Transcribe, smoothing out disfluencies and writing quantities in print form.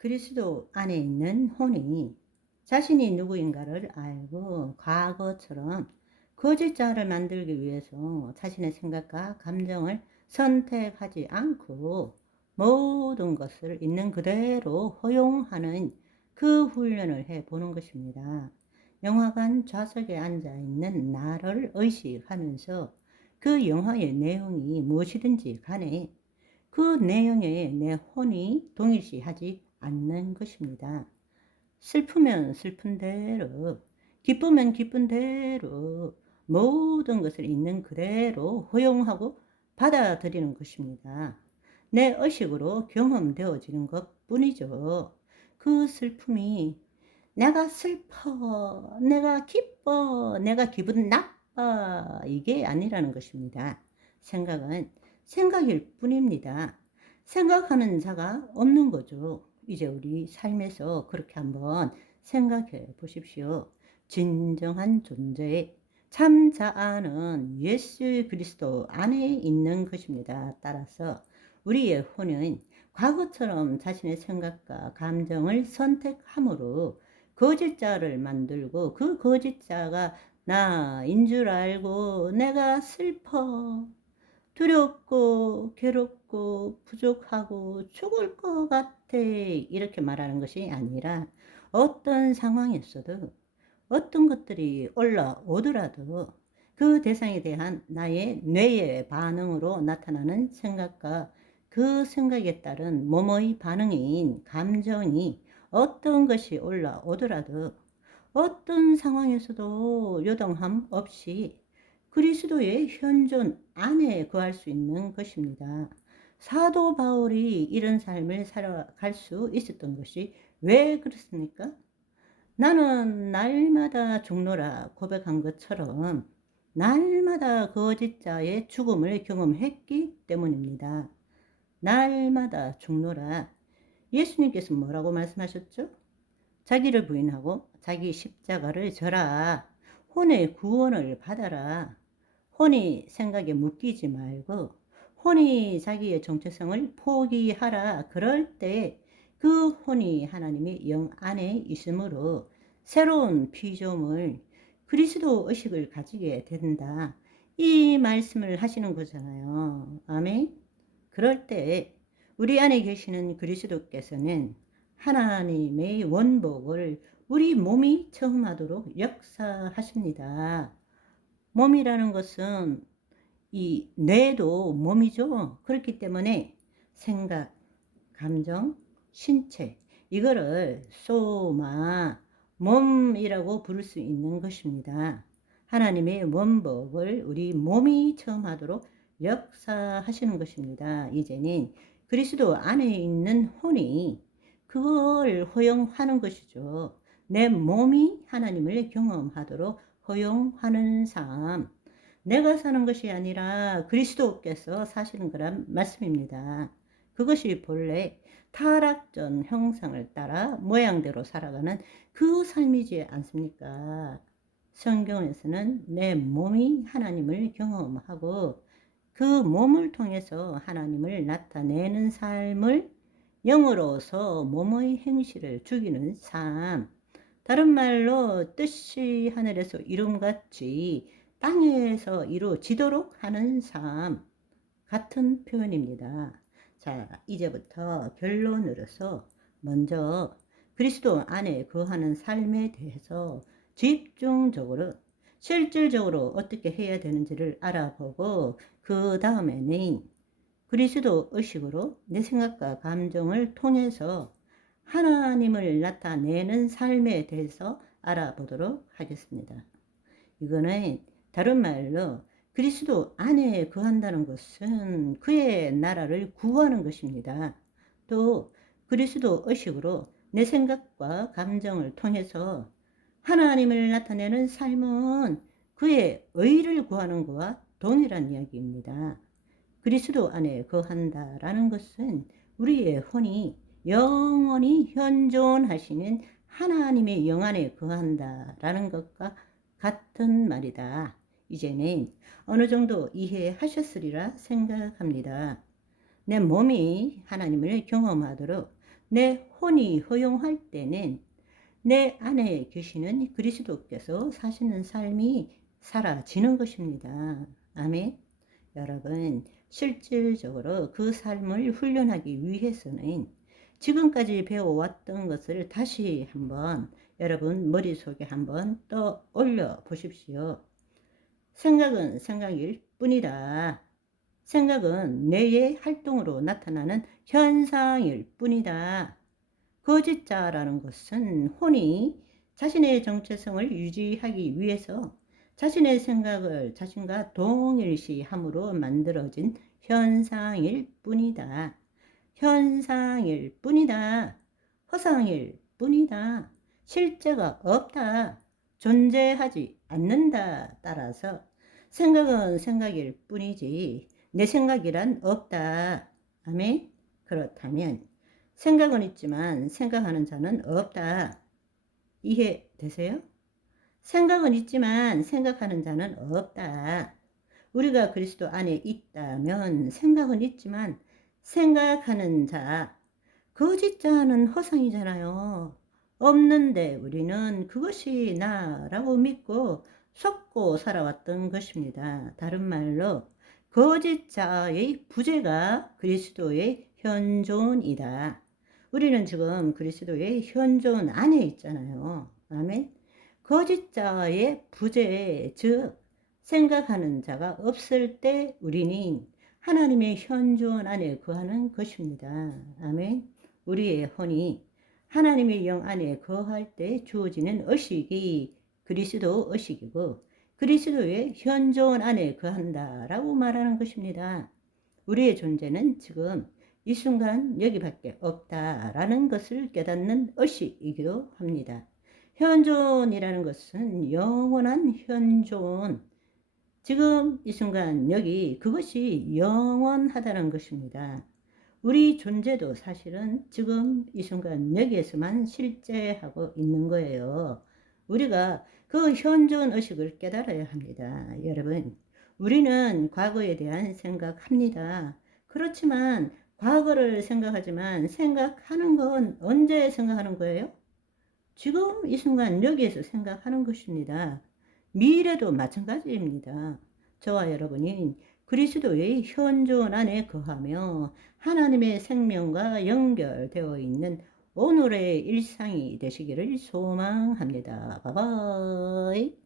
그리스도 안에 있는 혼이 자신이 누구인가를 알고 과거처럼 거짓자를 만들기 위해서 자신의 생각과 감정을 선택하지 않고 모든 것을 있는 그대로 허용하는 그 훈련을 해 보는 것입니다. 영화관 좌석에 앉아 있는 나를 의식하면서 그 영화의 내용이 무엇이든지 간에 그 내용에 내 혼이 동일시하지 않는 것입니다. 슬프면 슬픈 대로, 기쁘면 기쁜 대로 모든 것을 있는 그대로 허용하고 받아들이는 것입니다. 내 의식으로 경험되어지는 것 뿐이죠. 그 슬픔이 내가 슬퍼, 내가 기뻐, 내가 기분 나빠, 이게 아니라는 것입니다. 생각은 생각일 뿐입니다. 생각하는 자가 없는 거죠. 이제 우리 삶에서 그렇게 한번 생각해 보십시오. 진정한 존재의 참 자아는 예수 그리스도 안에 있는 것입니다. 따라서 우리의 혼은 과거처럼 자신의 생각과 감정을 선택함으로 거짓자를 만들고 그 거짓자가 나인 줄 알고 내가 슬퍼, 두렵고 괴롭고 부족하고 죽을 것 같아 이렇게 말하는 것이 아니라 어떤 상황에서도 어떤 것들이 올라오더라도 그 대상에 대한 나의 뇌의 반응으로 나타나는 생각과 그 생각에 따른 몸의 반응인 감정이 어떤 것이 올라오더라도 어떤 상황에서도 요동함 없이 그리스도의 현존 안에 거할 수 있는 것입니다. 사도 바울이 이런 삶을 살아갈 수 있었던 것이 왜 그렇습니까? 나는 날마다 죽노라 고백한 것처럼 날마다 거짓자의 죽음을 경험했기 때문입니다. 날마다 죽노라. 예수님께서 뭐라고 말씀하셨죠? 자기를 부인하고 자기 십자가를 져라. 혼의 구원을 받아라. 혼이 생각에 묶이지 말고 혼이 자기의 정체성을 포기하라. 그럴 때 그 혼이 하나님의 영 안에 있으므로 새로운 피조물 그리스도 의식을 가지게 된다. 이 말씀을 하시는 거잖아요. 아멘. 그럴 때 우리 안에 계시는 그리스도께서는 하나님의 원복을 우리 몸이 체험하도록 역사하십니다. 몸이라는 것은 이 뇌도 몸이죠. 그렇기 때문에 생각, 감정, 신체 이거를 소마, 몸이라고 부를 수 있는 것입니다. 하나님의 원복을 우리 몸이 체험하도록 역사하시는 것입니다. 이제는 그리스도 안에 있는 혼이 그걸 허용하는 것이죠. 내 몸이 하나님을 경험하도록 허용하는 삶. 내가 사는 것이 아니라 그리스도께서 사시는 거란 말씀입니다. 그것이 본래 타락전 형상을 따라 모양대로 살아가는 그 삶이지 않습니까? 성경에서는 내 몸이 하나님을 경험하고 그 몸을 통해서 하나님을 나타내는 삶을 영으로서 몸의 행실을 죽이는 삶. 다른 말로 뜻이 하늘에서 이룸같이 땅에서 이루어지도록 하는 삶. 같은 표현입니다. 자, 이제부터 결론으로서 먼저 그리스도 안에 거하는 삶에 대해서 집중적으로 실질적으로 어떻게 해야 되는지를 알아보고 그 다음에는 그리스도 의식으로 내 생각과 감정을 통해서 하나님을 나타내는 삶에 대해서 알아보도록 하겠습니다. 이거는 다른 말로 그리스도 안에 거한다는 것은 그의 나라를 구하는 것입니다. 또 그리스도 의식으로 내 생각과 감정을 통해서 하나님을 나타내는 삶은 그의 의를 구하는 것과 동일한 이야기입니다. 그리스도 안에 거한다라는 것은 우리의 혼이 영원히 현존하시는 하나님의 영 안에 거한다라는 것과 같은 말이다. 이제는 어느 정도 이해하셨으리라 생각합니다. 내 몸이 하나님을 경험하도록 내 혼이 허용할 때는 내 안에 계시는 그리스도께서 사시는 삶이 사라지는 것입니다. 아멘. 여러분, 실질적으로 그 삶을 훈련하기 위해서는 지금까지 배워왔던 것을 다시 한번 여러분 머릿속에 한번 떠올려 보십시오. 생각은 생각일 뿐이다. 생각은 뇌의 활동으로 나타나는 현상일 뿐이다. 거짓자라는 것은 혼이 자신의 정체성을 유지하기 위해서 자신의 생각을 자신과 동일시함으로 만들어진 현상일 뿐이다. 현상일 뿐이다. 허상일 뿐이다. 실제가 없다. 존재하지 않는다. 따라서 생각은 생각일 뿐이지 내 생각이란 없다. 아멘. 그렇다면 생각은 있지만 생각하는 자는 없다. 이해되세요? 생각은 있지만 생각하는 자는 없다. 우리가 그리스도 안에 있다면 생각은 있지만 생각하는 자, 거짓자는 허상이잖아요. 없는데 우리는 그것이 나라고 믿고 속고 살아왔던 것입니다. 다른 말로 거짓자의 부재가 그리스도의 현존이다. 우리는 지금 그리스도의 현존 안에 있잖아요. 아멘. 거짓자의 부재, 즉 생각하는 자가 없을 때 우리는 하나님의 현존 안에 거하는 것입니다. 아멘. 우리의 혼이 하나님의 영 안에 거할 때 주어지는 의식이 그리스도 의식이고 그리스도의 현존 안에 거한다라고 말하는 것입니다. 우리의 존재는 지금 이 순간 여기밖에 없다라는 것을 깨닫는 의식이기도 합니다. 현존이라는 것은 영원한 현존, 지금 이 순간 여기 그것이 영원하다는 것입니다. 우리 존재도 사실은 지금 이 순간 여기에서만 실제하고 있는 거예요. 우리가 그 현존 의식을 깨달아야 합니다. 여러분, 우리는 과거에 대한 생각합니다. 그렇지만 과거를 생각하지만 생각하는 건 언제 생각하는 거예요? 지금 이 순간 여기에서 생각하는 것입니다. 미래도 마찬가지입니다. 저와 여러분이 그리스도의 현존 안에 거하며 하나님의 생명과 연결되어 있는 오늘의 일상이 되시기를 소망합니다. 바이바이.